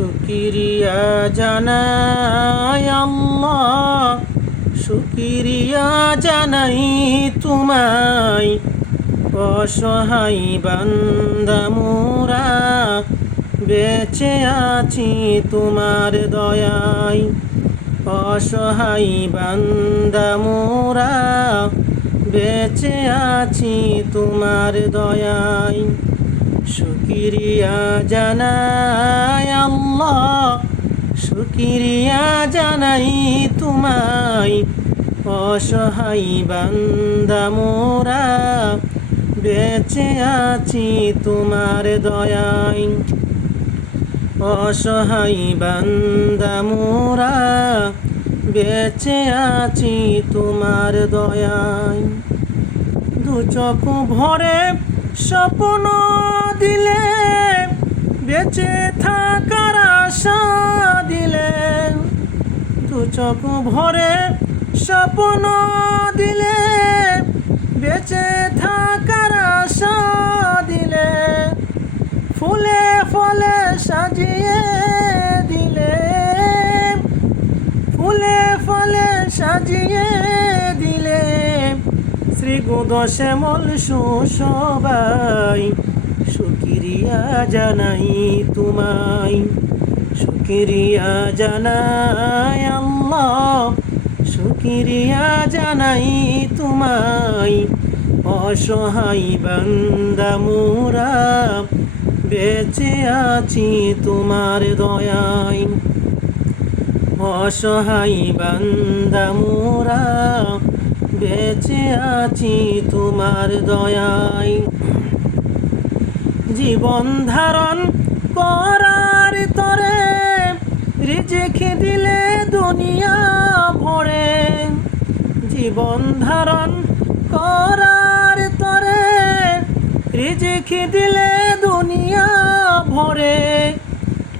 শুকরিয়া জানাই আল্লাহ, শুকরিয়া জানাই তোমায়। অসহায় বান্দা মোরা বেঁচে আছি তোমার দয়ায়। অসহায় বান্দা মোরা বেঁচে আছি তোমার দয়ায়। শুকরিয়া জানাই আল্লাহ, শুকরিয়া জানাই তোমায়। অসহায় বান্দা মোরা বেঁচে আছি তোমার দয়ায়। অসহায় বান্দা মোরা বেঁচে আছি তোমার দয়ায়। দু চোখ ভরে স্বপ্ন দিলে, বেঁচে থাকার আশা দিলে। দু চোখ ভরে স্বপ্ন দিলে, বেঁচে থাকার আশা দিলে। ফুলে ফলে সাজিয়ে দিলে, ফুলে ফলে সাজিয়ে দিলে। শ্রীগুদ শ্যামল সুশোভায় শুকরিয়া জানাই তোমায়। শুকরিয়া জানাই আল্লাহ, শুকরিয়া জানাই তোমায়। অসহায় বান্দা মোরা বেঁচে আছি তোমার দয়ায়। অসহায় বান্দা মোরা বেঁচে আছি তোমার দয়ায়। জীবন ধারণ করার তরে রিজিক দিলে দুনিয়া ভরে। জীবন ধারণ করার তরে রিজিক দিলে দুনিয়া ভরে।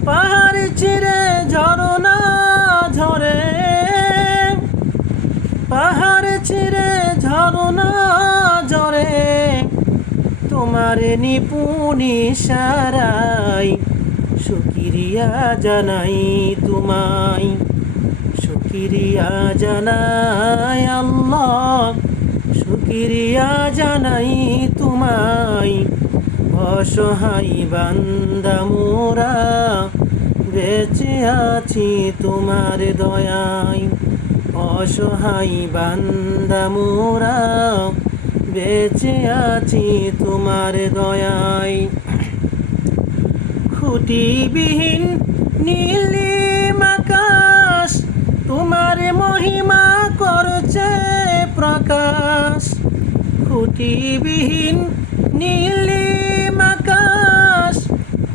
পাহাড় চিরে ঝরনা ঝরে, পাহাড় চিরে ঝরনা ঝরে। তোমার নিপুণ ইশারায় শুকরিয়া জানাই তোমায়। শুকরিয়া জানাই আল্লাহ, শুকরিয়া জানাই তোমায়। অসহায় বান্দা মোরা বেঁচে আছি তোমার দয়ায়। অসহায় বান্দা মোরা বেঁচে আছি তোমার দয়ায়। খুঁটিবিহীন নীলিম আকাশ তোমার মহিমা করছে প্রকাশ। খুঁটিবিহীন নীলিম আকাশ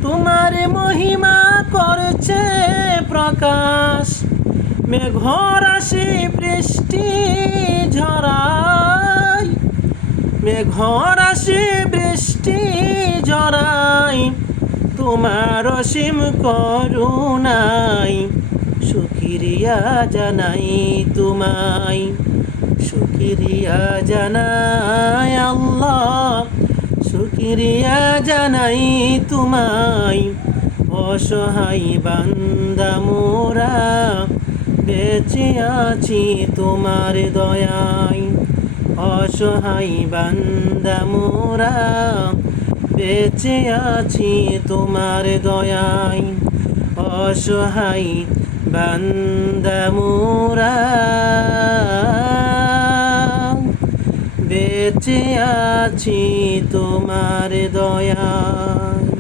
তোমার মহিমা করছে প্রকাশ। মেঘরাশি বৃষ্টি ঝরায়, মেঘরাশি বৃষ্টি ঝরায়। তোমার অসীম করুণায় শুকরিয়া জানাই তোমায়। শুকরিয়া জানাই আল্লাহ, শুকরিয়া জানাই তোমায়। অসহায় বান্দা মোরা বেঁচে আছি তোমার দয়ায়। অসহায় বান্দা মোরা বেঁচে আছি তোমার দয়ায়। অসহায় বান্দা মোরা বেঁচে আছি তোমার দয়ায়।